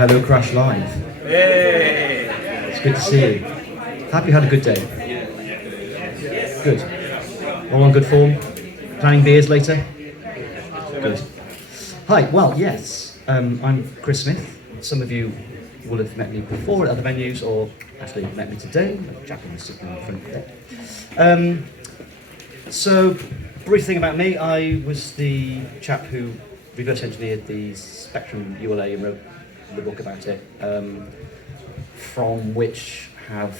Hello Crash Live. Hey! It's good to see you. Happy you had a good day. Good. All on good form? Planning beers later? Good. Hi, well, yes, I'm Chris Smith. Some of you will have met me before at other venues, or actually met me today. A chap in the sitting in front there. So, brief thing about me, I was the chap who reverse engineered the Spectrum ULA and wrote the book about it, from which I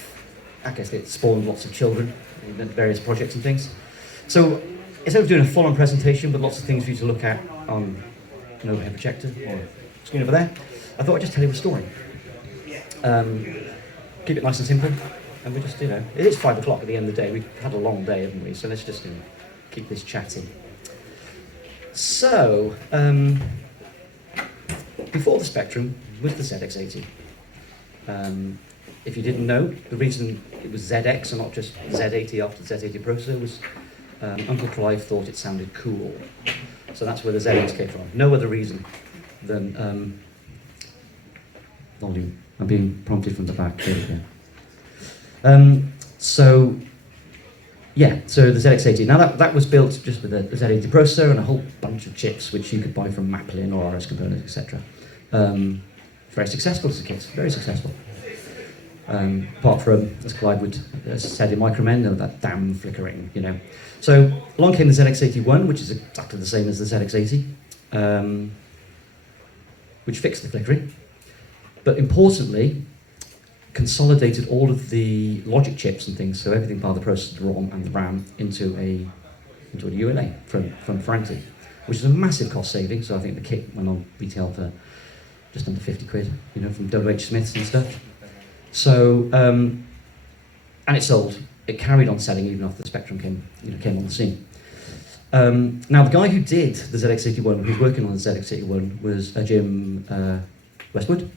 guess it spawned lots of children in various projects and things. So instead of doing a full-on presentation with lots of things for you to look at on an overhead projector or screen over there, I thought I'd just tell you a story. Keep it nice and simple, and we just, it is 5 o'clock at the end of the day. We've had a long day, haven't we? So let's just keep this chatty. So, before the Spectrum was the Zx80. If you didn't know, the reason it was ZX and not just Z80 after the Z80 processor was Uncle Clive thought it sounded cool. So that's where the ZX came from. No other reason than volume. I'm being prompted from the back. There we go. So the Zx80. Now that was built just with a Z80 processor and a whole bunch of chips which you could buy from Maplin or RS Components, etc. Very successful as a kit, very successful. Apart from, as Clive would have said in Micromend, that damn flickering, So along came the Zx81, which is exactly the same as the Zx80, which fixed the flickering, but importantly, consolidated all of the logic chips and things, so everything part of the processor, the ROM and the RAM, into a ULA from Ferranti, which is a massive cost saving. So I think the kit went on retail for just under 50 quid, from WH Smiths and stuff. So, and it sold. It carried on selling even after the Spectrum came on the scene. Now, the guy who did the Zx81, who's working on the Zx81, was Jim Westwood,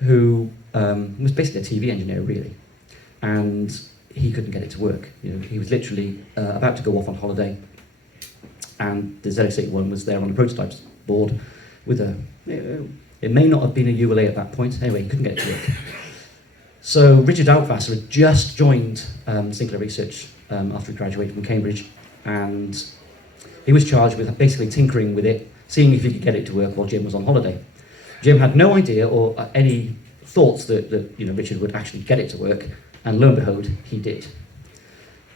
who was basically a TV engineer, really. And he couldn't get it to work. He was literally about to go off on holiday, and the Zx81 was there on the prototypes board with it may not have been a ULA at that point. Anyway, he couldn't get it to work. So Richard Altwasser had just joined Sinclair Research after he graduated from Cambridge, and he was charged with basically tinkering with it, seeing if he could get it to work while Jim was on holiday. Jim had no idea or any thoughts that Richard would actually get it to work, and lo and behold, he did.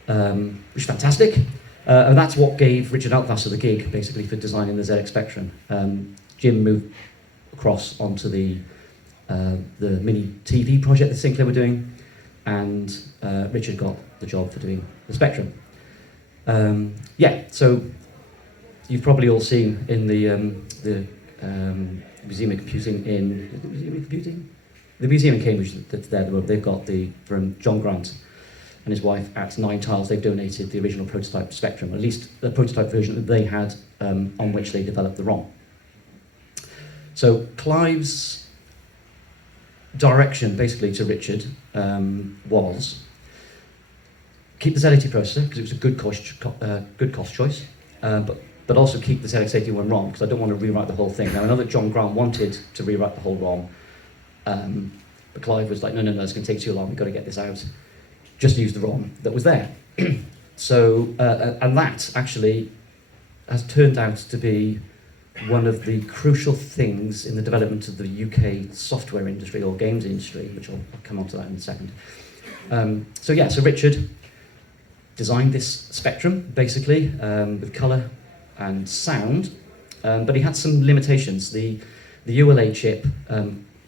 Which is fantastic. And that's what gave Richard Altwasser the gig, basically, for designing the ZX Spectrum. Jim moved across onto the mini TV project that Sinclair were doing, and Richard got the job for doing the Spectrum. So you've probably all seen in the Museum of Computing the Museum in Cambridge that's there. They've got from John Grant and his wife at 9 Tiles. They've donated the original prototype Spectrum, at least the prototype version that they had, on which they developed the ROM. So Clive's direction, basically, to Richard was keep the Z80 processor because it was a good cost choice, but also keep the ZX81 ROM because I don't want to rewrite the whole thing. Now I know that John Grant wanted to rewrite the whole ROM, but Clive was like, no, it's going to take too long. We've got to get this out. Just use the ROM that was there. So and that actually has turned out to be one of the crucial things in the development of the UK software industry or games industry, which I'll come on to that in a second. So Richard designed this Spectrum, basically, with colour and sound, but he had some limitations. The ULA chip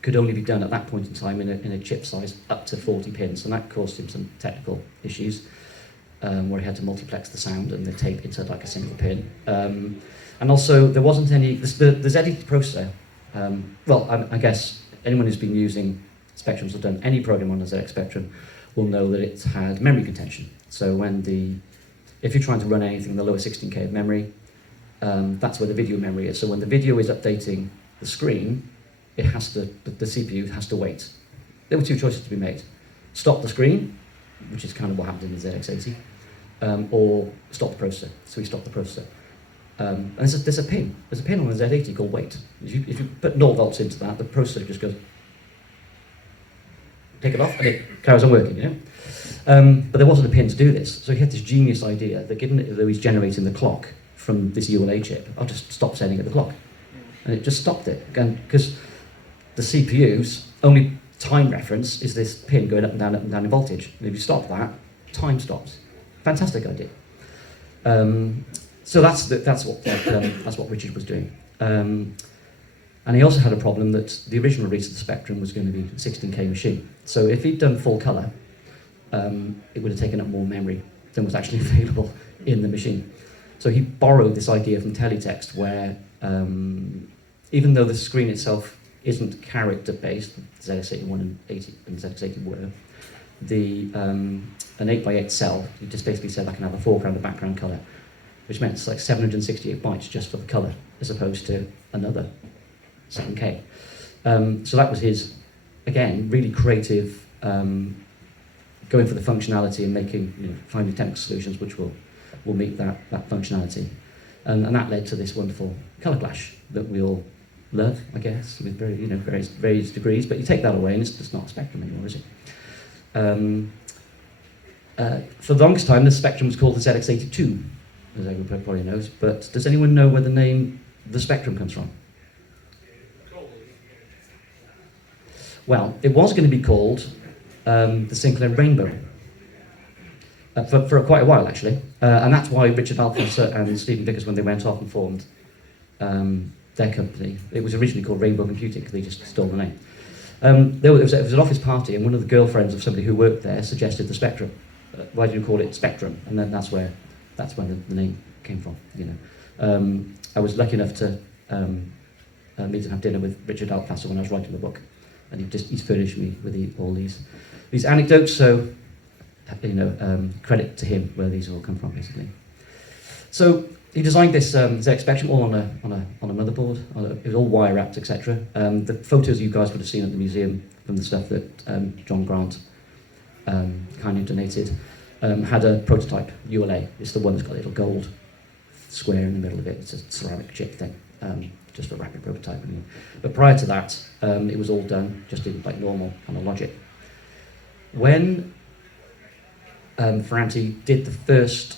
could only be done at that point in time in a chip size up to 40 pins, and that caused him some technical issues, where he had to multiplex the sound and the tape into like a single pin. And also, there wasn't any, the Z80 processor, I guess anyone who's been using Spectrums or done any program on a ZX Spectrum will know that it's had memory contention. So if you're trying to run anything in the lower 16K of memory, that's where the video memory is. So when the video is updating the screen, the CPU has to wait. There were two choices to be made. Stop the screen, which is kind of what happened in the ZX80, or stop the processor. So we stopped the processor. And there's a pin on the Z80 called wait. If you put 0 volts into that, the processor just goes, take it off, and it carries on working, you know? But there wasn't a pin to do this, so he had this genius idea that given that he's generating the clock from this ULA chip, I'll just stop setting at the clock. And it just stopped it, because the CPU's only time reference is this pin going up and down in voltage. And if you stop that, time stops. Fantastic idea. So that's what Richard was doing. And he also had a problem that the original release of the Spectrum was going to be a 16K machine. So if he'd done full colour, it would have taken up more memory than was actually available in the machine. So he borrowed this idea from teletext where, even though the screen itself isn't character-based, Zx81 and Zx80 were, an 8x8 cell, you just basically said I can have a foreground and background colour, which meant it's like 768 bytes just for the colour, as opposed to another 7K. So that was his, again, really creative, going for the functionality and making, finding technical solutions which will meet that functionality. And that led to this wonderful colour clash that we all love, I guess, with various degrees, but you take that away and it's just not a Spectrum anymore, is it? For the longest time, the Spectrum was called the Zx82, as everyone probably knows, but does anyone know where the name the Spectrum comes from? Well, it was going to be called the Sinclair Rainbow for quite a while, actually, and that's why Richard Alphonse and Stephen Vickers, when they went off and formed their company, it was originally called Rainbow Computing because they just stole the name. It was an office party, and one of the girlfriends of somebody who worked there suggested the Spectrum. Why do you call it Spectrum? And then that's where the name came from. I was lucky enough to meet and have dinner with Richard Alphonse when I was writing the book, and he's furnished me with all these anecdotes. So, credit to him where these all come from, basically. So he designed this ZX Spectrum all on a motherboard. It was all wire wrapped, etc. The photos you guys would have seen at the museum from the stuff that John Grant kindly donated had a prototype ULA. It's the one that's got a little gold square in the middle of it. It's a ceramic chip thing, just a rapid prototype. But prior to that, it was all done just in like normal kind of logic. When Ferranti did the first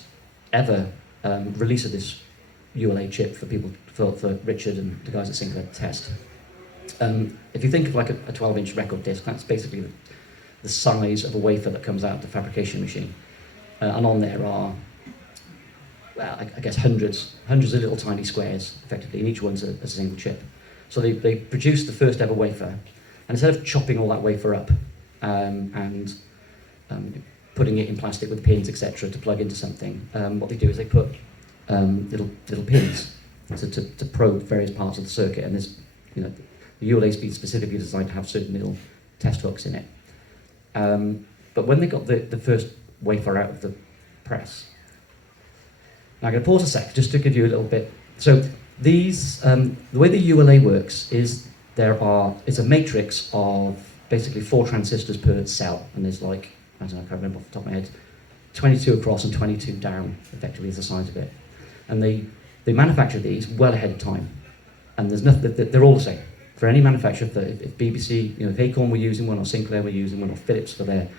ever release of this ULA chip for people, for Richard and the guys at Sinclair to test. If you think of like a 12-inch record disc, that's basically the size of a wafer that comes out of the fabrication machine. And on there are, well, I guess hundreds of little tiny squares, effectively, and each one's a single chip. So they produced the first ever wafer, and instead of chopping all that wafer up and putting it in plastic with pins, etc., to plug into something, what they do is they put little pins to probe various parts of the circuit, and there's, the ULA is specifically designed to have certain little test hooks in it. But when they got the first wafer out of the press, now I'm going to pause a sec just to give you a little bit. So these, the way the ULA works is it's a matrix of basically 4 transistors per cell, and there's like, I don't know, I can't remember off the top of my head, 22 across and 22 down, effectively, is the size of it. And they manufacture these well ahead of time, and there's nothing, they're all the same. For any manufacturer, if BBC, if Acorn were using one, or Sinclair were using one, or Philips for their,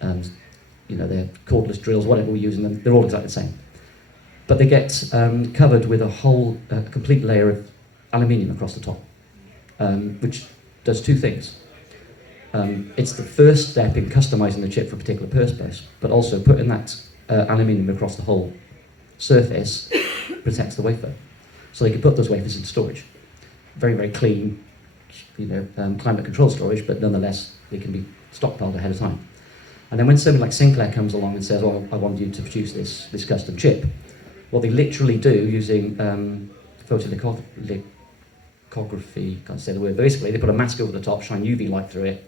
their cordless drills, whatever we're using them, they're all exactly the same. But they get covered with a complete layer of aluminium across the top, which does 2 things. It's the first step in customizing the chip for a particular purpose, but also putting that aluminium across the whole surface protects the wafer. So they can put those wafers into storage. Very, very clean, climate controlled storage, but nonetheless, they can be stockpiled ahead of time. And then when somebody like Sinclair comes along and says, I want you to produce this custom chip, what they literally do using photolithography, can't say the word, but basically they put a mask over the top, shine UV light through it,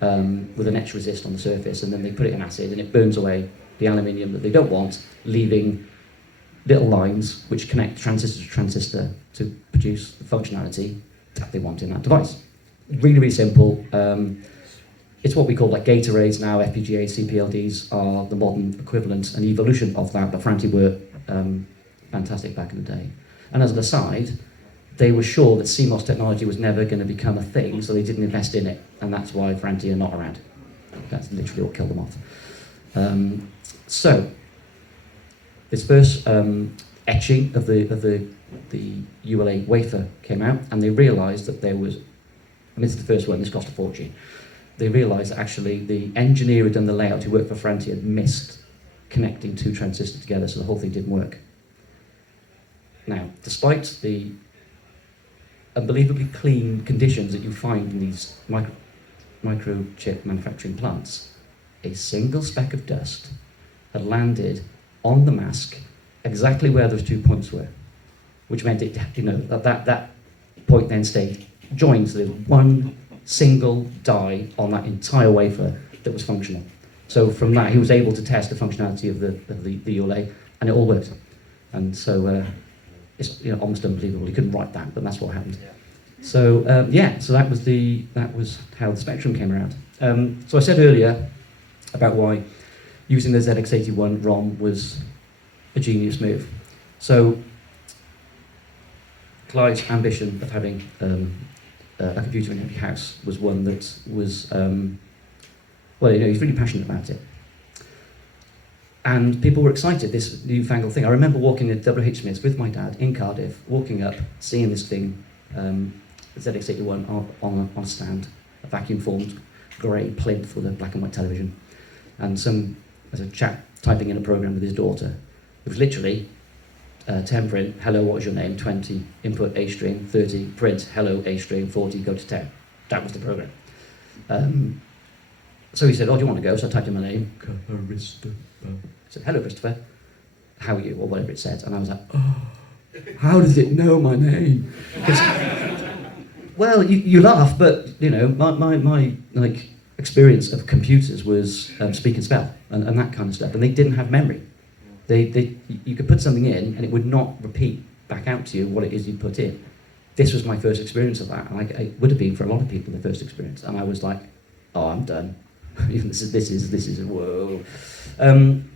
with an etch resist on the surface, and then they put it in acid and it burns away the aluminium that they don't want, leaving little lines which connect transistor to transistor to produce the functionality that they want in that device. Really, really simple. It's what we call like gate arrays now. FPGAs, CPLDs are the modern equivalent and evolution of that, but Ferranti were fantastic back in the day. And as an aside, they were sure that CMOS technology was never going to become a thing, so they didn't invest in it, and that's why Franti are not around. That's literally what killed them off. So, this first etching of the ULA wafer came out, and they realised that there was, and this is the first one, this cost a fortune. They realised that actually the engineer who had done the layout, who worked for Franti, had missed connecting two transistors together, so the whole thing didn't work. Now, despite the unbelievably clean conditions that you find in these microchip manufacturing plants, a single speck of dust had landed on the mask exactly where those 2 points were, which meant it, that point then stayed joined, so there was one single die on that entire wafer that was functional. So from that, he was able to test the functionality of the ULA, and it all worked. And so it's almost unbelievable. He couldn't write that, but that's what happened. So so that was how the Spectrum came around. So I said earlier about why using the Zx81 ROM was a genius move. So Clive's ambition of having a computer in every house was one that was, he's really passionate about it. And people were excited, this newfangled thing. I remember walking at WH Smith's with my dad in Cardiff, walking up, seeing this thing, the Zx81 on a stand, a vacuum-formed grey plinth with a black and white television. And there's a chap typing in a program with his daughter. It was literally 10 print, hello, what is your name? 20, input A string, 30, print, hello, A string, 40, go to 10. That was the program. So he said, oh, do you want to go? So I typed in my name, Christopher. I said, hello, Christopher. How are you? Or whatever it said. And I was like, oh, how does it know my name? Well, you laugh, but, my experience of computers was speak and spell and that kind of stuff. And they didn't have memory. You could put something in and it would not repeat back out to you what it is you put in. This was my first experience of that, and it would have been for a lot of people their first experience. And I was like, oh, I'm done. Even this is whoa. And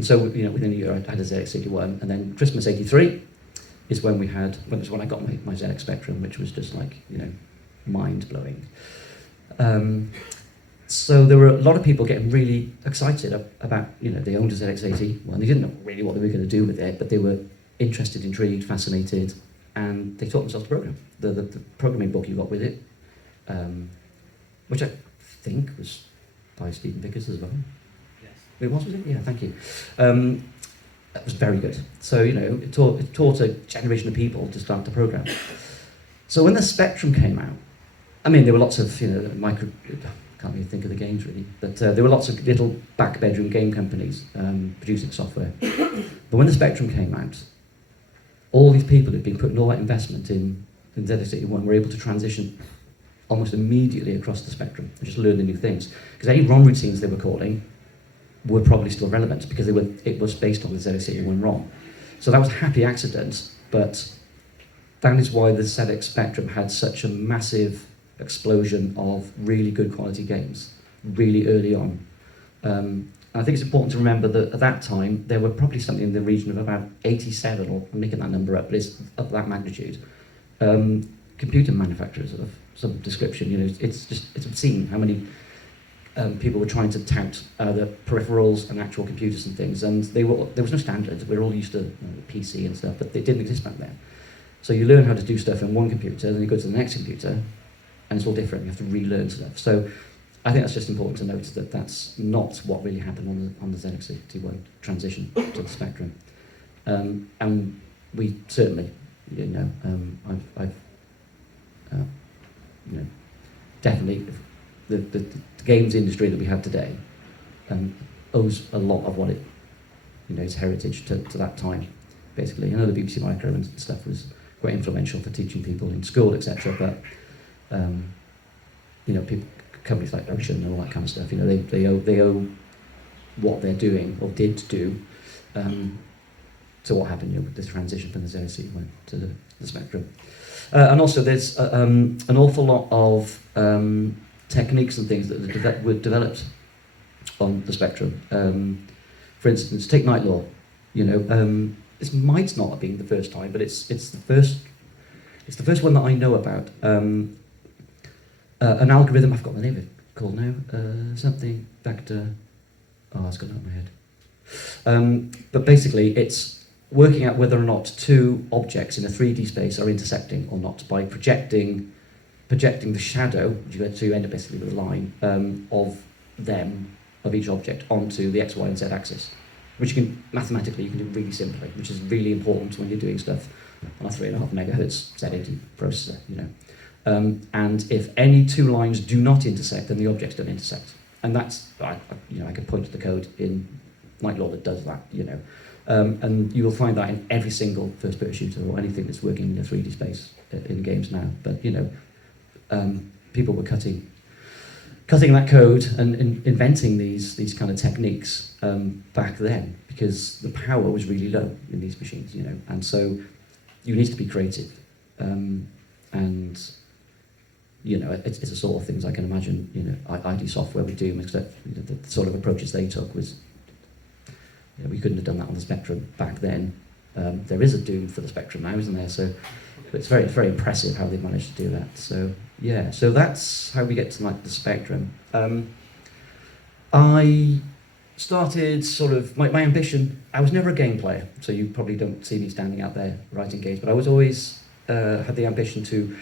so within a year I had a Zx81, and then Christmas '83 is when I got my ZX Spectrum, which was just like mind blowing. So there were a lot of people getting really excited about, they owned a ZX80. Well, they didn't know really what they were going to do with it, but they were interested, intrigued, fascinated, and they taught themselves to program. The programming book you got with it, which I think was by Stephen Vickers as well. Yes. It was it? Yeah, thank you. That was very good. So, it taught a generation of people to start to program. So when the Spectrum came out, there were lots of, can't really think of the games really, but there were lots of little back bedroom game companies producing software. But when the Spectrum came out, all these people who'd been putting all that investment in ZX81 were able to transition almost immediately across the Spectrum and just learn the new things. Because any ROM routines they were calling were probably still relevant because it was based on the Zx81 ROM. So that was a happy accident, but that is why the ZX Spectrum had such a massive explosion of really good quality games really early on. And I think it's important to remember that at that time there were probably something in the region of about 87, or I'm making that number up, but it's of that magnitude, computer manufacturers of some description. It's obscene how many people were trying to tout the peripherals and actual computers and things, and there was no standard. We were all used to PC and stuff, but they didn't exist back then. So you learn how to do stuff in one computer, then you go to the next computer, and it's all different. You have to relearn stuff. So I think that's just important to note that that's not what really happened on the Zx81 transition to the Spectrum. And we certainly, I've definitely the games industry that we have today owes a lot of what its heritage to that time, basically. I know the BBC Micro and stuff was quite influential for teaching people in school, etc. But companies like Ocean and all that kind of stuff, they owe what they're doing or did do to what happened with this transition from the Zx81 to the Spectrum. And also there's an awful lot of techniques and things that were developed on the Spectrum. For instance, take Night Law. this might not have been the first time, but it's the first one that I know about. An algorithm, I've got the name of it called now, something vector. Oh, it's gone out of my head. But basically, it's working out whether or not two objects in a 3D space are intersecting or not by projecting the shadow, which you end up basically with a line of each object onto the X, Y, and Z axis, which you can mathematically do really simply, which is really important when you're doing stuff on a 3.5 megahertz Z80 processor, and if any two lines do not intersect, then the objects don't intersect. And that's, I could point to the code in Night Law that does that, and you will find that in every single first-person shooter or anything that's working in a 3D space in games now. But, people were cutting that code and inventing these kind of techniques back then because the power was really low in these machines, and so you need to be creative. It's the sort of things I can imagine, ID Software would do, except the sort of approaches they took was, we couldn't have done that on the Spectrum back then. There is a Doom for the Spectrum now, isn't there? So it's very, very impressive how they've managed to do that. So yeah, so that's how we get to the Spectrum. I started sort of, my ambition, I was never a game player, so you probably don't see me standing out there writing games, but I was always had the ambition to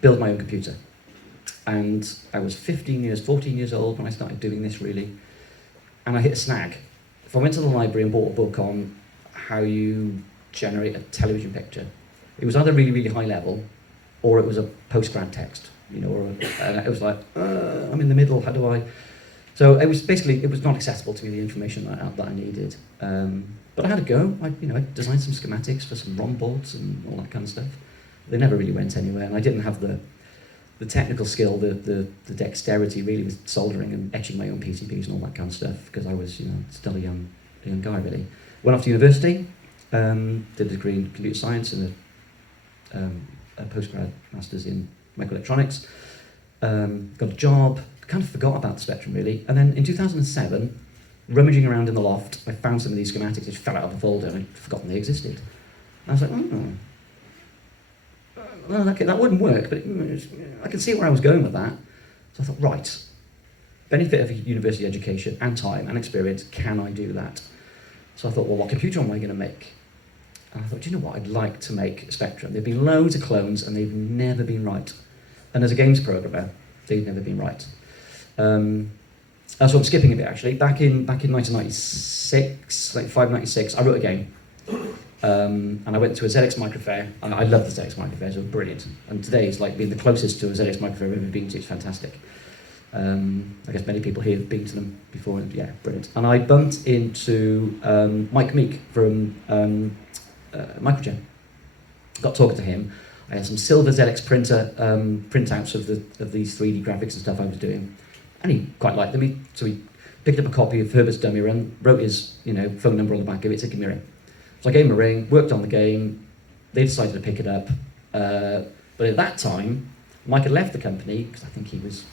build my own computer. And I was 14 years old when I started doing this really, and I hit a snag. If I went to the library and bought a book on how you generate a television picture, it was either really, really high level, or it was a postgrad text, and it was like, I'm in the middle, how do I? So it was not accessible to me, the information that I needed. But I had a go. I designed some schematics for some ROM boards and all that kind of stuff. They never really went anywhere, and I didn't have the technical skill, the dexterity really with soldering and etching my own PCBs and all that kind of stuff, because I was still a young guy really. Went off to university, did a degree in computer science and a postgrad master's in microelectronics. Got a job, kind of forgot about the Spectrum really, and then in 2007, rummaging around in the loft, I found some of these schematics which fell out of a folder and I'd forgotten they existed. And I was like, well, that wouldn't work, but I could see where I was going with that. So I thought, right, benefit of a university education and time and experience, can I do that? So I thought, well, what computer am I going to make? And I thought, do you know what, I'd like to make a Spectrum. There've been loads of clones and they've never been right. And as a games programmer, they've never been right. So I'm skipping a bit actually. Back in 1996, like 96, I wrote a game. And I went to a ZX Micro Fair, and I love the ZX Micro Fairs, they were brilliant. And today is like being the closest to a ZX Micro Fair I've ever been to, it's fantastic. I guess many people here have been to them before, and yeah, brilliant. And I bumped into Mike Meek from Microgen. Got talking to him. I had some silver ZX printer printouts of these 3D graphics and stuff I was doing, and he quite liked them. So he picked up a copy of Herbert's Dummy Run, wrote his phone number on the back of it, said give me a ring. So I gave him a ring, worked on the game. They decided to pick it up, but at that time, Mike had left the company because I think he was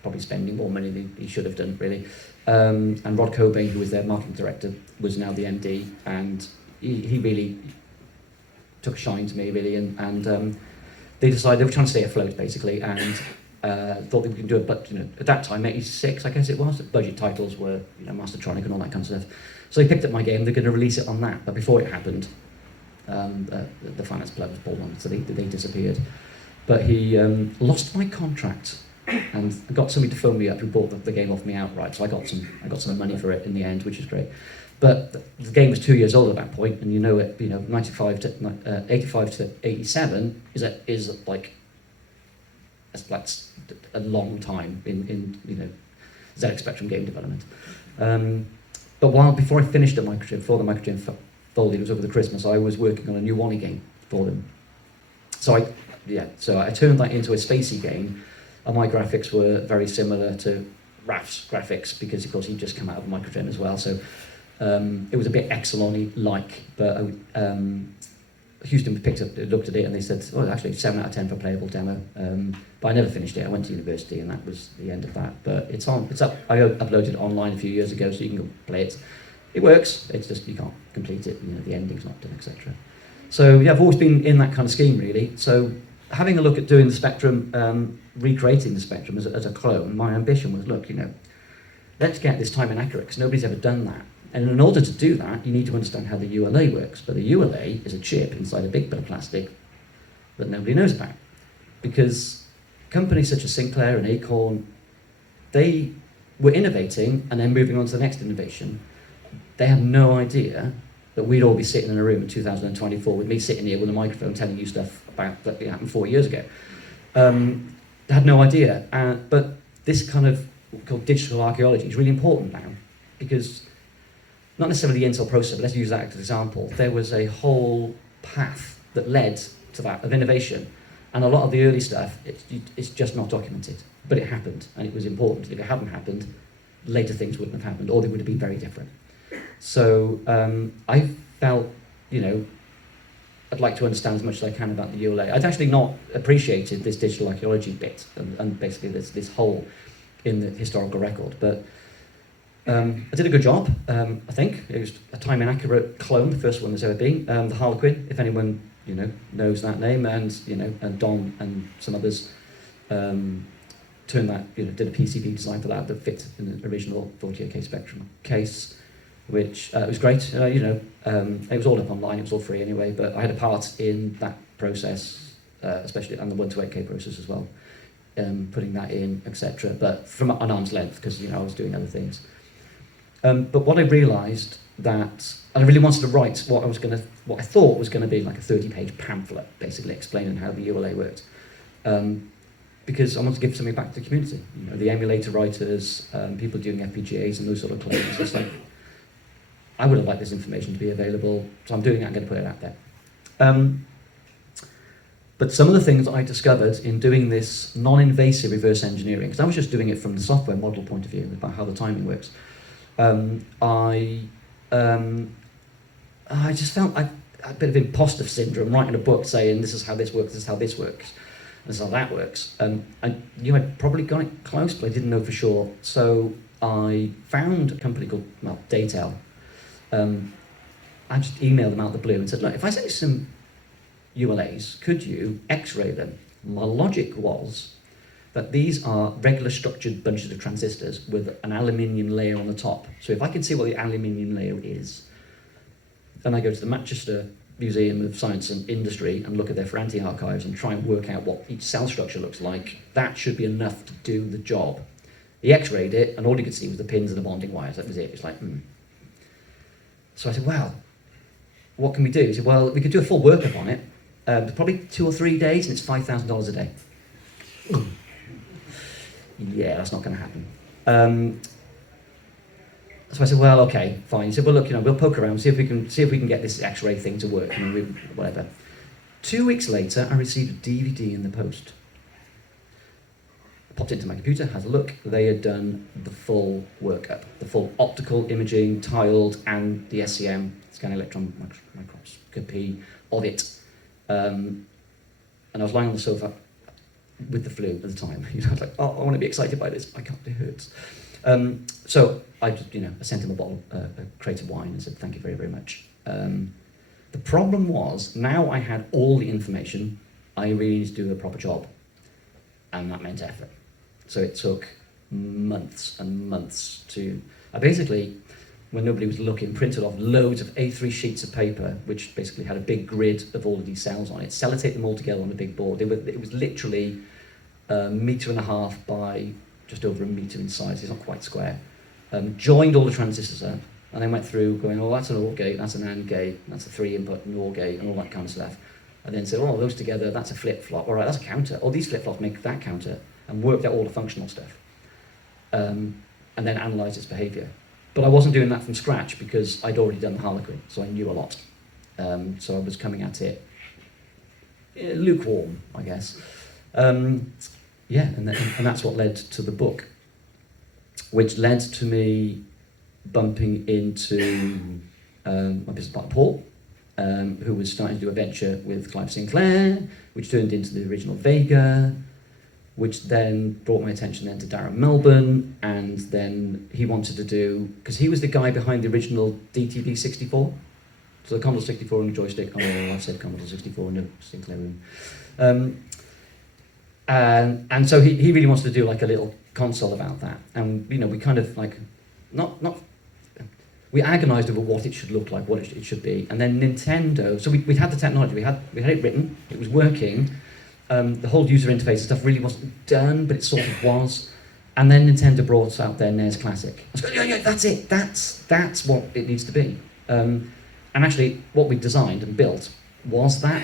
probably spending more money than he should have done, really. And Rod Cobain, who was their marketing director, was now the MD, and he really took a shine to me, really, and they decided they were trying to stay afloat, basically, and thought they could do it, but at that time, 86, I guess it was, the budget titles were Mastertronic and all that kind of stuff. So they picked up my game, they're going to release it on that, but before it happened, the finance plug was pulled on, so they disappeared. But he lost my contract, and I got somebody to phone me up who bought the game off me outright, so I got some money for it in the end, which is great. But the game was 2 years old at that point, and 85 to 87 is like that's a long time in ZX Spectrum game development. But before I finished at Microgen, before the Microgen folded, it was over the Christmas, I was working on a new Wally game for them. So I turned that into a spacey game, and my graphics were very similar to Raf's graphics, because of course he'd just come out of Microgen as well. So it was a bit Exelon-like, but Houston looked at it, and they said, "Oh, actually, 7 out of 10 for playable demo." But I never finished it. I went to university, and that was the end of that. But it's up. I uploaded it online a few years ago, so you can go play it. It works, it's just you can't complete it, the ending's not done, etc. So yeah, I've always been in that kind of scheme really. So having a look at doing the Spectrum, recreating the Spectrum as a clone, my ambition was, look, let's get this time inaccurate, because nobody's ever done that. And in order to do that, you need to understand how the ULA works. But the ULA is a chip inside a big bit of plastic that nobody knows about. Because companies such as Sinclair and Acorn, they were innovating and then moving on to the next innovation. They had no idea that we'd all be sitting in a room in 2024 with me sitting here with a microphone telling you stuff about that happened 4 years ago. They had no idea. But this kind of called digital archaeology is really important now, because not necessarily the Intel processor, but let's use that as an example. There was a whole path that led to that of innovation, and a lot of the early stuff, it's just not documented, but it happened, and it was important. If it hadn't happened, later things wouldn't have happened, or they would have been very different. So I felt, I'd like to understand as much as I can about the ULA. I'd actually not appreciated this digital archaeology bit, and basically this hole in the historical record, but I did a good job, I think. It was a time inaccurate clone, the first one there's ever been. The Harlequin, if anyone knows that name, and Don and some others turned that, did a PCB design for that fit in the original 48K Spectrum case, which was great. It was all up online, it was all free anyway, but I had a part in that process, especially on the 128K process as well, putting that in, etc. But from an arm's length, because I was doing other things. But what I realised that I really wanted to write what I thought was going to be like a 30-page pamphlet, basically explaining how the ULA worked, because I wanted to give something back to the community. The emulator writers, people doing FPGAs and those sort of clones. It's like I would have liked this information to be available, so I'm doing it. I'm going to put it out there. But some of the things that I discovered in doing this non-invasive reverse engineering, because I was just doing it from the software model point of view about how the timing works. I just felt I had a bit of imposter syndrome writing a book saying this is how this works, this is how this works, this is how that works. And you had probably got it close, but I didn't know for sure. So I found a company called Daytel. I just emailed them out of the blue and said, look, if I send you some ULAs, could you X-ray them? My logic was that these are regular structured bunches of transistors with an aluminium layer on the top. So if I can see what the aluminium layer is, then I go to the Manchester Museum of Science and Industry and look at their Ferranti archives and try and work out what each cell structure looks like. That should be enough to do the job. He X-rayed it, and all he could see was the pins and the bonding wires. That was it. It's like, So I said, well, what can we do? He said, well, we could do a full workup on it, probably 2 or 3 days, and it's $5,000 a day. Yeah, that's not going to happen. So I said, well, okay, fine. He said, well, look, we'll poke around, see if we can get this X-ray thing to work, whatever. 2 weeks later, I received a DVD in the post. I popped it into my computer, had a look. They had done the full workup, the full optical imaging, tiled, and the SEM, scanning electron microscopy of it. And I was lying on the sofa with the flu at the time. I was like, oh, I want to be excited by this. I can't, it hurts. So I just, I sent him a bottle, a crate of wine and said, thank you very, very much. The problem was, now I had all the information, I really needed to do a proper job. And that meant effort. So it took months and months I basically, when nobody was looking, printed off loads of A3 sheets of paper, which basically had a big grid of all of these cells on it, sellotaped them all together on a big board. It was literally 1.5 meters by just over 1 meter in size. It's not quite square. Joined all the transistors up, and then went through going, oh, that's an OR gate, that's an AND gate, that's a 3-input NOR gate, and all that kind of stuff. And then said, oh, those together, that's a flip-flop. All right, that's a counter. Oh, these flip-flops make that counter, and worked out all the functional stuff. And then analysed its behaviour. But I wasn't doing that from scratch because I'd already done the Harlequin, so I knew a lot. So I was coming at it lukewarm, I guess. And that's what led to the book, which led to me bumping into my business partner, Paul, who was starting to do a venture with Clive Sinclair, which turned into the original Vega. which then brought my attention then to Darren Melbourne, and then he wanted to do, because he was the guy behind the original DTD64, so the Commodore 64 and the joystick. Oh, I said Commodore 64 in the Sinclair room. And so he really wanted to do like a little console about that, and you know, we kind of like we agonised over what it should look like, what it should be, and then Nintendo. So we had the technology, we had it written, it was working. The whole user interface and stuff really wasn't done, but it sort of was. And then Nintendo brought out their NES Classic. I was going, yeah, that's it. That's what it needs to be. And actually, what we designed and built was that.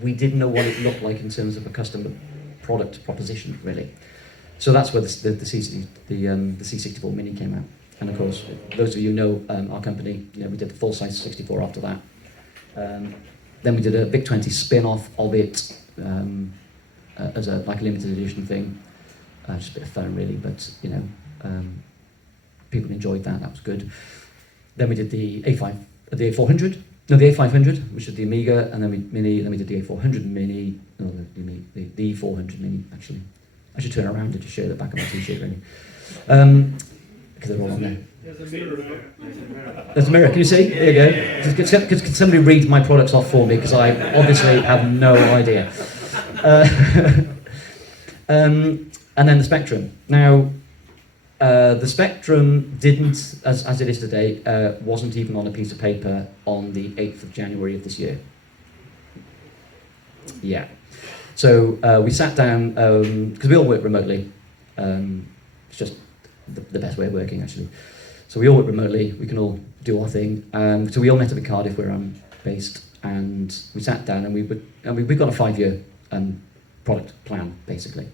We didn't know what it looked like in terms of a custom product proposition, really. So that's where the C64 Mini came out. And of course, those of you who know our company, you know, we did the full-size 64 after that. Then we did a VIC-20 spin-off of it as a limited edition thing. Just a bit of fun, really, but you know, people enjoyed that. That was good. Then we did the A400, the A500, which is the Amiga, and then we did the A400 Mini, the E400 Mini. Actually, I should turn around and just show the back of my T-shirt, really, because they're all on there. There's a mirror. There's a mirror. Can you see? There you go. Could somebody read my products off for me? Because I obviously have no idea. And then the Spectrum. Now, the Spectrum didn't, as it is today, wasn't even on a piece of paper on the 8th of January of this year. Yeah. So we sat down, because we all work remotely. It's just the best way of working, actually. So we all work remotely, we can all do our thing. So we all met up in Cardiff, where I'm based, and we sat down and we got a 5-year product plan, basically.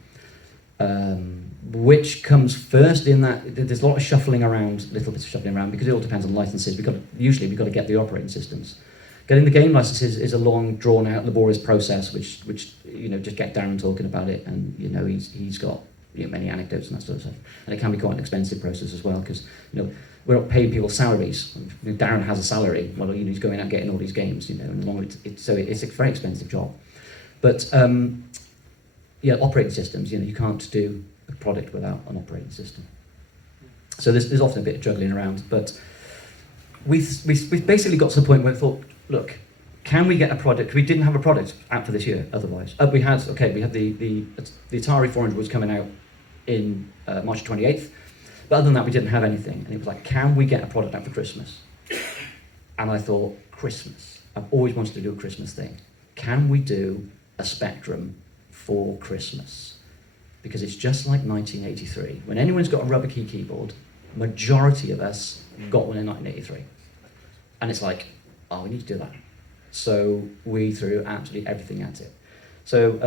Which comes first in that there's a lot of shuffling around, little bits of shuffling around, because it all depends on licenses. Usually we've got to get the operating systems. Getting the game licenses is a long, drawn-out, laborious process, which you know, just get Darren talking about it, and you know, he's got, you know, many anecdotes and that sort of stuff. And it can be quite an expensive process as well, because you know, we're not paying people salaries. You know, Darren has a salary. Well, you know, he's going out getting all these games, you know, and the longer so it's a very expensive job. But yeah, operating systems. You know, you can't do a product without an operating system. So there's often a bit of juggling around. But we've basically got to the point where we thought, look, can we get a product? We didn't have a product out for this year. Otherwise, we had the Atari 400 was coming out in March 28th. But other than that, we didn't have anything. And it was like, can we get a product out for Christmas? And I thought, Christmas. I've always wanted to do a Christmas thing. Can we do a Spectrum for Christmas? Because it's just like 1983. When anyone's got a rubber key keyboard, majority of us got one in 1983. And it's like, oh, we need to do that. So we threw absolutely everything at it. So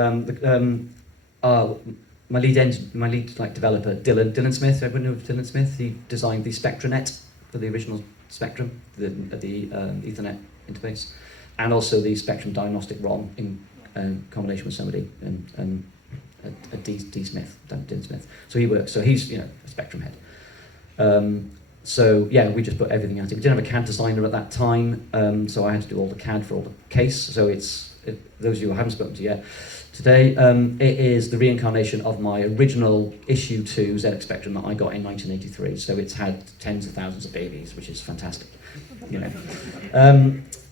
my lead developer, Dylan Smith, everyone knows Dylan Smith, he designed the Spectranet for the original Spectrum, the Ethernet interface, and also the Spectrum diagnostic ROM in combination with somebody, D Smith, Dylan Smith. So he works, so he's, you know, a Spectrum head. So yeah, we just put everything at it. We didn't have a CAD designer at that time, so I had to do all the CAD for all the case. So those of you I haven't spoken to yet, today, it is the reincarnation of my original issue 2 ZX Spectrum that I got in 1983. So it's had tens of thousands of babies, which is fantastic, you know.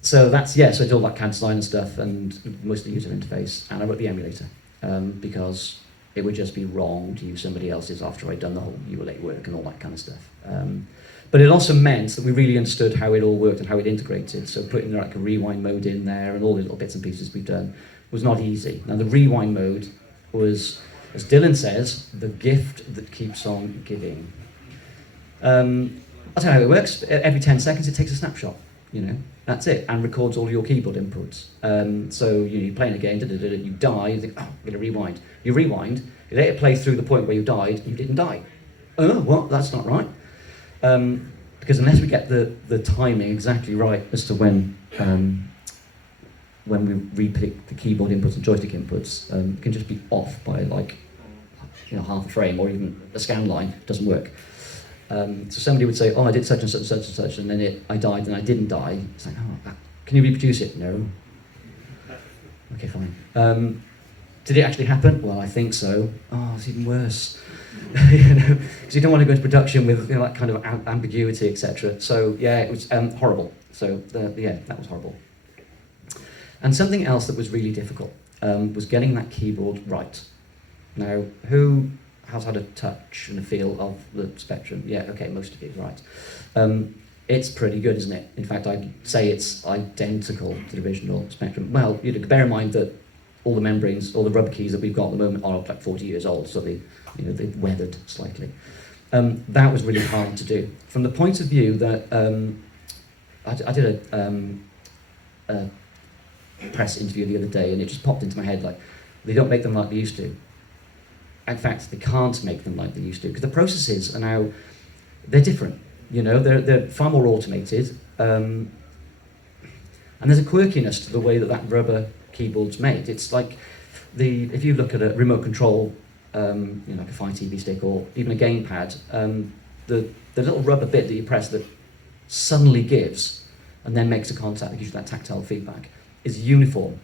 So that's, yeah, so I did all that CAD design and stuff, and most of the user interface, and I wrote the emulator, because it would just be wrong to use somebody else's after I'd done the whole ULA work and all that kind of stuff. But it also meant that we really understood how it all worked and how it integrated. So putting like a rewind mode in there and all the little bits and pieces we've done was not easy. Now the rewind mode was, as Dylan says, the gift that keeps on giving. I'll tell you how it works. Every 10 seconds it takes a snapshot, you know, that's it, and records all your keyboard inputs. So you're playing a game, you die, you think, oh, I'm going to rewind. You rewind, you let it play through the point where you died, you didn't die. Oh, well, that's not right. Because unless we get the timing exactly right as to when we repick the keyboard inputs and joystick inputs, it can just be off by like, you know, half a frame, or even a scan line doesn't work. So somebody would say, oh, I did such and such and such and such, and then I died and I didn't die. It's like, oh, can you reproduce it? No. Okay, fine. Did it actually happen? Well, I think so. Oh, it's even worse. Because you don't want to go into production with that kind of ambiguity, etc. So yeah, it was horrible. So yeah, that was horrible. And something else that was really difficult was getting that keyboard right. Now, who has had a touch and a feel of the Spectrum? Yeah, okay, most of you, right. It's pretty good, isn't it? In fact, I'd say it's identical to the original Spectrum. Well, bear in mind that all the membranes, all the rubber keys that we've got at the moment are like 40 years old, so they've weathered slightly. That was really hard to do. From the point of view that I did a press interview the other day, and it just popped into my head, like, they don't make them like they used to. In fact, they can't make them like they used to, because the processes are now, they're different. They're far more automated, and there's a quirkiness to the way that rubber keyboard's made. It's like if you look at a remote control, like a Fire TV stick or even a gamepad, the little rubber bit that you press that suddenly gives and then makes a contact that gives you that tactile feedback is uniform.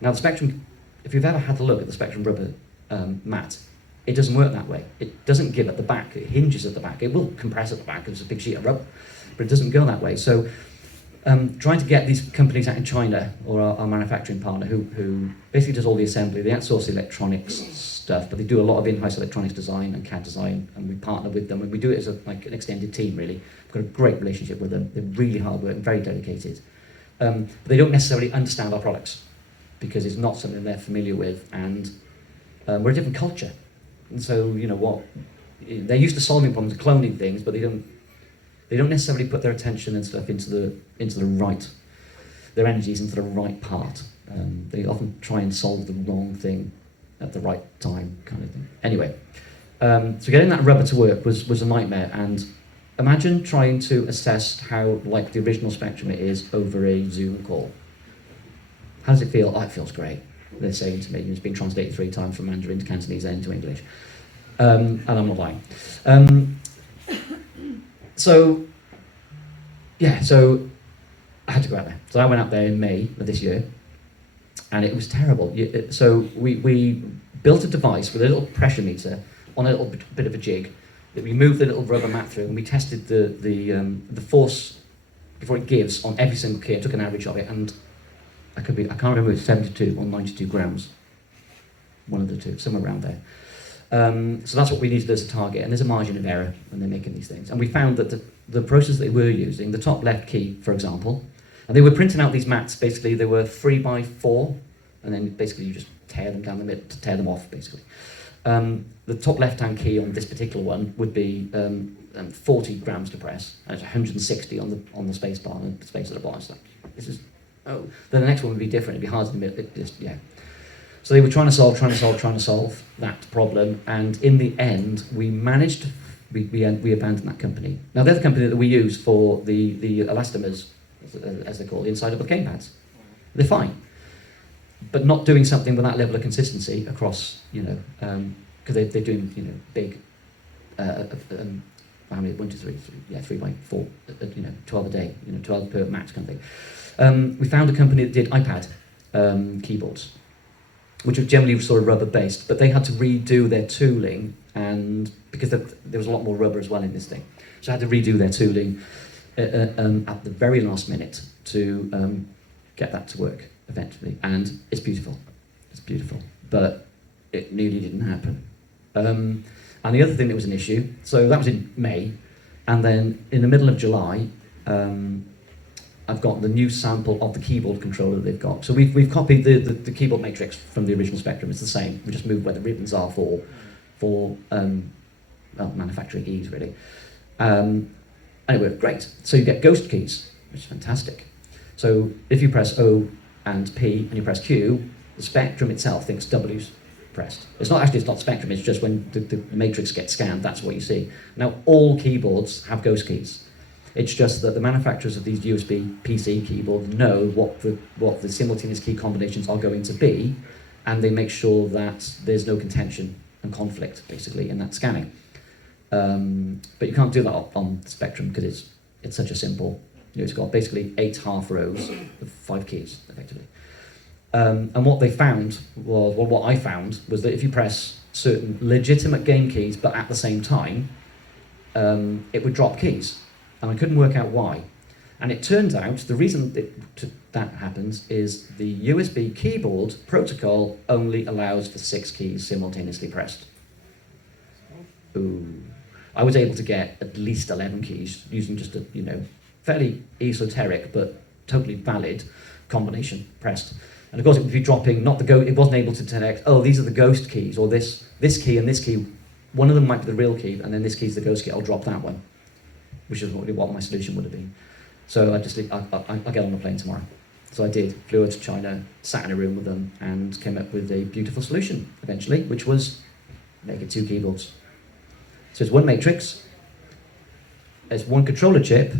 Now the Spectrum, if you've ever had a look at the Spectrum rubber mat, it doesn't work that way. It doesn't give at the back, it hinges at the back. It will compress at the back, it's a big sheet of rubber, but it doesn't go that way. So trying to get these companies out in China, or our manufacturing partner, who basically does all the assembly, they outsource the electronics stuff, but they do a lot of in-house electronics design and CAD design, and we partner with them, and we do it as like an extended team, really. We've got a great relationship with them. They're really hard work and very dedicated. But they don't necessarily understand our products, because it's not something they're familiar with, and we're a different culture. And so, they're used to solving problems, cloning things, but they don't necessarily put their attention and stuff into the right, their energies into the right part. They often try and solve the wrong thing at the right time, kind of thing. Anyway, so getting that rubber to work was a nightmare, and imagine trying to assess how like the original Spectrum it is over a Zoom call. How does it feel? Oh, it feels great. They're saying to me, it's been translated 3 times from Mandarin to Cantonese and to English. And I'm not lying. So I had to go out there. So I went out there in May of this year, and it was terrible. So we built a device with a little pressure meter on a little bit of a jig that we moved the little rubber mat through, and we tested the force before it gives on every single key. I took an average of it, and I can't remember if it was 72 or 92 grams. One of the two, somewhere around there. So that's what we needed as a target, and there's a margin of error when they're making these things. And we found that the process they were using, the top left key, for example, and they were printing out these mats, basically they were 3x4, and then basically you just tear them down the middle to tear them off, basically. The top left-hand key on this particular one would be 40 grams to press, and it's 160 on the space bar and the space at the bottom. So then the next one would be different, it'd be hard in the middle, So they were trying to solve that problem, and in the end, we managed. We abandoned that company. Now they're the company that we use for the elastomers, as they're called, inside of the gamepads. They're fine, but not doing something with that level of consistency across, because they're doing big. How many? 1, 2, 3, 3x4. 12 a day. 12 per max kind of thing. We found a company that did iPad keyboards, which were generally sort of rubber based, but they had to redo their tooling, and because there was a lot more rubber as well in this thing, so I had to redo their tooling at the very last minute to get that to work eventually, and it's beautiful, but it nearly didn't happen. And the other thing that was an issue, so that was in May, and then in the middle of July, I've got the new sample of the keyboard controller that they've got. So we've copied the keyboard matrix from the original Spectrum. It's the same. We just moved where the ribbons are for manufacturing ease, really. Anyway, great. So you get ghost keys, which is fantastic. So if you press O and P and you press Q, the Spectrum itself thinks W's pressed. It's not Spectrum. It's just when the matrix gets scanned, that's what you see. Now all keyboards have ghost keys. It's just that the manufacturers of these USB PC keyboards know what the simultaneous key combinations are going to be, and they make sure that there's no contention and conflict, basically, in that scanning. But you can't do that on the Spectrum because it's such a simple. It's got basically 8 half rows of 5 keys, effectively. And what they found was, well, what I found was that if you press certain legitimate game keys, but at the same time, it would drop keys. And I couldn't work out why. And it turns out the reason that happens is the USB keyboard protocol only allows for 6 keys simultaneously pressed. Ooh. I was able to get at least 11 keys using just a, fairly esoteric but totally valid combination pressed. And of course it would be dropping, it wasn't able to detect, oh, these are the ghost keys, or this key and this key, one of them might be the real key, and then this key is the ghost key, I'll drop that one, which is what my solution would have been. So I'll get on the plane tomorrow. So I did, flew over to China, sat in a room with them, and came up with a beautiful solution, eventually, which was make it 2 keyboards. So it's 1 matrix, it's 1 controller chip,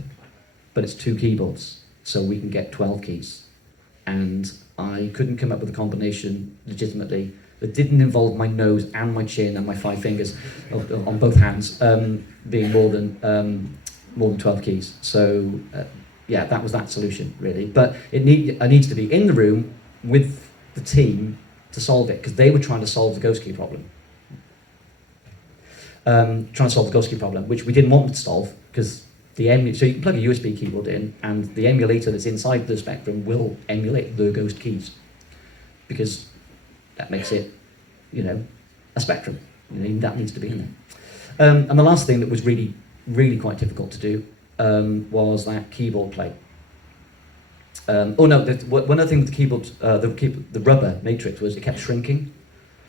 but it's 2 keyboards, so we can get 12 keys. And I couldn't come up with a combination legitimately that didn't involve my nose and my chin and my 5 fingers on both hands being more than 12 keys. So yeah, that was that solution really. But I needs to be in the room with the team to solve it, because they were trying to solve the ghost key problem. Which we didn't want to solve, because so you can plug a USB keyboard in, and the emulator that's inside the Spectrum will emulate the ghost keys, because that makes it, a Spectrum. That needs to be in there. And the last thing that was really, really quite difficult to do was that keyboard plate. One other thing with the keyboard, the rubber matrix was it kept shrinking,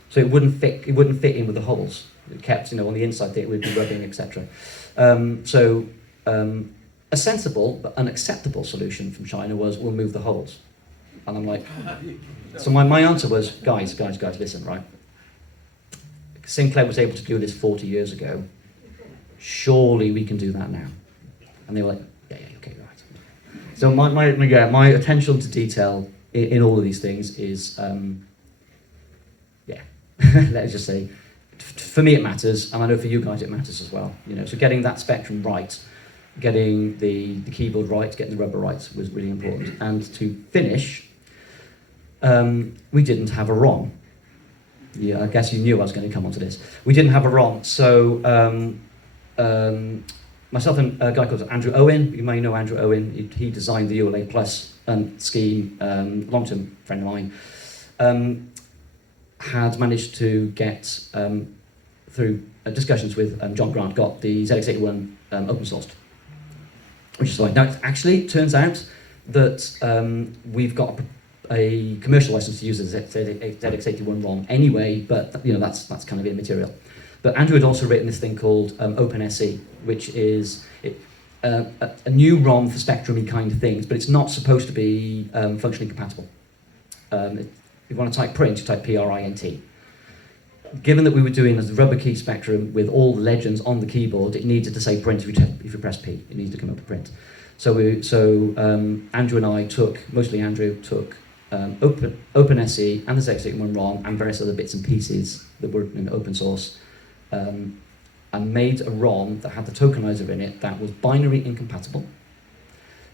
so it wouldn't fit in with the holes. It kept, on the inside there, it would be rubbing, etc. A sensible but unacceptable solution from China was, we'll move the holes. And I'm like, so my answer was, guys, listen, right? Sinclair was able to do this 40 years ago. Surely we can do that now. And they were like, yeah, okay, right. So my attention to detail in all of these things is, let's just say, for me it matters, and I know for you guys it matters as well. So getting that Spectrum right, getting the keyboard right, getting the rubber right was really important. And to finish, we didn't have a ROM. Yeah, I guess you knew I was going to come onto this. We didn't have a ROM, so myself and a guy called Andrew Owen, you may know Andrew Owen, he designed the ULA Plus scheme, long-term friend of mine, had managed to get, through discussions with John Grant, got the Zx81 open sourced, which is fine. Now, it actually turns out that we've got a commercial license to use the Zx81 ROM anyway, but that's kind of immaterial. But Andrew had also written this thing called OpenSE, which is a new ROM for Spectrum-y kind of things, but it's not supposed to be functionally compatible. If you want to type print, you type PRINT. Given that we were doing a rubber key Spectrum with all the legends on the keyboard, it needed to say print if you press P. It needs to come up with print. So Andrew and I mostly Andrew took OpenSE and the Zx81 ROM and various other bits and pieces that were in open source, and made a ROM that had the tokenizer in it that was binary incompatible.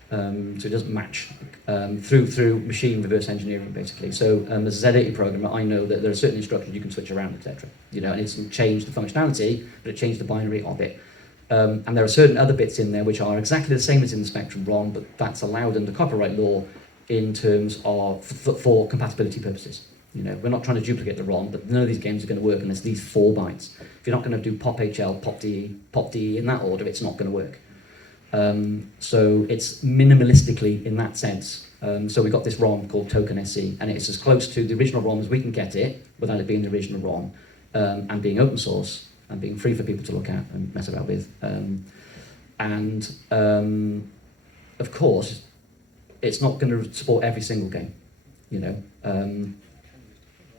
So it doesn't match through machine reverse engineering, basically. So as a Z80 programmer, I know that there are certain instructions you can switch around, etc. And it's changed the functionality, but it changed the binary of it. And there are certain other bits in there which are exactly the same as in the Spectrum ROM, but that's allowed under copyright law in terms of for compatibility purposes. We're not trying to duplicate the ROM, but none of these games are going to work unless these 4 bytes. If you're not going to do pop HL, pop D in that order, it's not going to work. So it's minimalistically in that sense. So we got this ROM called TokenSE, and it's as close to the original ROM as we can get it without it being the original ROM, and being open source and being free for people to look at and mess about with. Of course, it's not going to support every single game,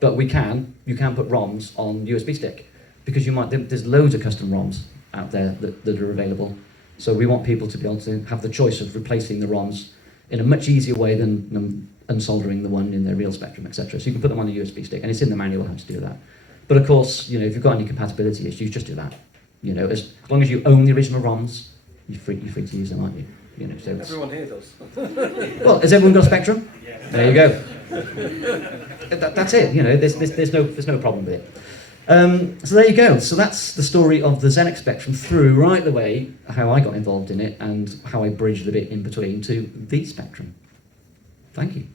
but you can put ROMs on USB stick, because there's loads of custom ROMs out there that are available. So we want people to be able to have the choice of replacing the ROMs in a much easier way than unsoldering the one in their real Spectrum, etc. So you can put them on a USB stick, and it's in the manual how to do that. But of course, if you've got any compatibility issues, just do that. As long as you own the original ROMs, you're free to use them, aren't you? So everyone here does. Well, has everyone got a Spectrum? Yeah. There you go. That's it. You know, there's no problem with it. So there you go. So that's the story of the Xenix spectrum through right the way how I got involved in it and how I bridged the bit in between to the spectrum. Thank you.